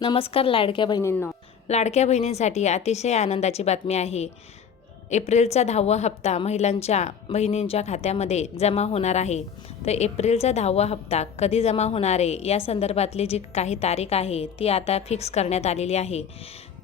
नमस्कार लाडक्या बहिणींनो. लाडक्या बहिणींसाठी अतिशय आनंदाची बातमी आहे. एप्रिलचा 10वा हप्ता महिलांच्या बहिणींच्या खात्यामध्ये जमा होणार आहे. तर एप्रिलचा 10वा हप्ता कधी जमा होणार आहे या संदर्भातली जी काही तारीख आहे ती आता फिक्स करण्यात आलेली आहे.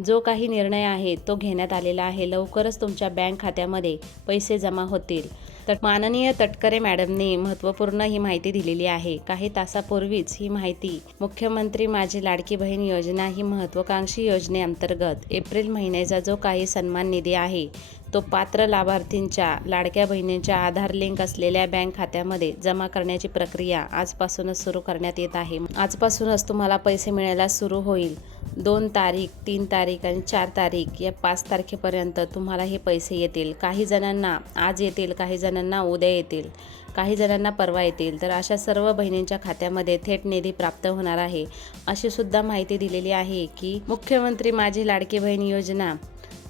जो काही निर्णय आहे तो घेण्यात आलेला आहे. लवकरच तुमच्या बँक खात्यामध्ये पैसे जमा होतील. तर माननीय तटकरे मॅडमने महत्त्वपूर्ण ही माहिती दिलेली आहे. काही तासापूर्वीच ही माहिती मुख्यमंत्री माझी लाडकी बहीण योजना ही महत्त्वाकांक्षी योजनेअंतर्गत एप्रिल महिन्याचा जो काही सन्मान निधी आहे तो पात्र लाभार्थींच्या लाडक्या बहिणींच्या आधार लिंक असलेल्या बँक खात्यामध्ये जमा करण्याची प्रक्रिया आजपासूनच सुरू करण्यात येत आहे. आजपासूनच तुम्हाला पैसे मिळायला सुरू होईल. 2 तारीख, 3 तारीख आणि 4 तारीख या 5 तारखेपर्यंत तुम्हाला हे पैसे येतील. काही जणांना आज येतील, काही जणांना उद्या येतील, काही जणांना परवा येतील. तर अशा सर्व बहिणींच्या खात्यामध्ये थेट निधी प्राप्त होणार आहे. अशी सुद्धा माहिती दिलेली आहे की मुख्यमंत्री माझी लाडकी बहीण योजना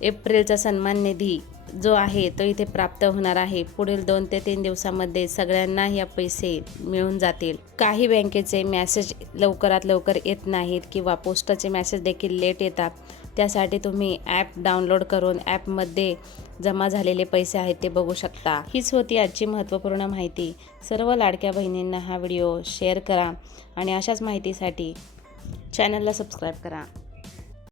एप्रिलचा सन्मान निधी जो आहे तो इथे प्राप्त होणार आहे. पुढील 2 ते 3 दिवसामध्ये सगळ्यांना या पैसे मिळून जातील. काही बँकेचे मेसेज लवकरात लवकर येत नाहीत किंवा पोस्टाचे मेसेज देखील लेट येतात. त्यासाठी तुम्ही ॲप डाउनलोड करून ॲपमध्ये जमा झालेले पैसे आहेत ते बघू शकता. हीच होती आजची महत्त्वपूर्ण माहिती. सर्व लाडक्या बहिणींना हा व्हिडिओ शेअर करा आणि अशाच माहितीसाठी चॅनलला सबस्क्राईब करा.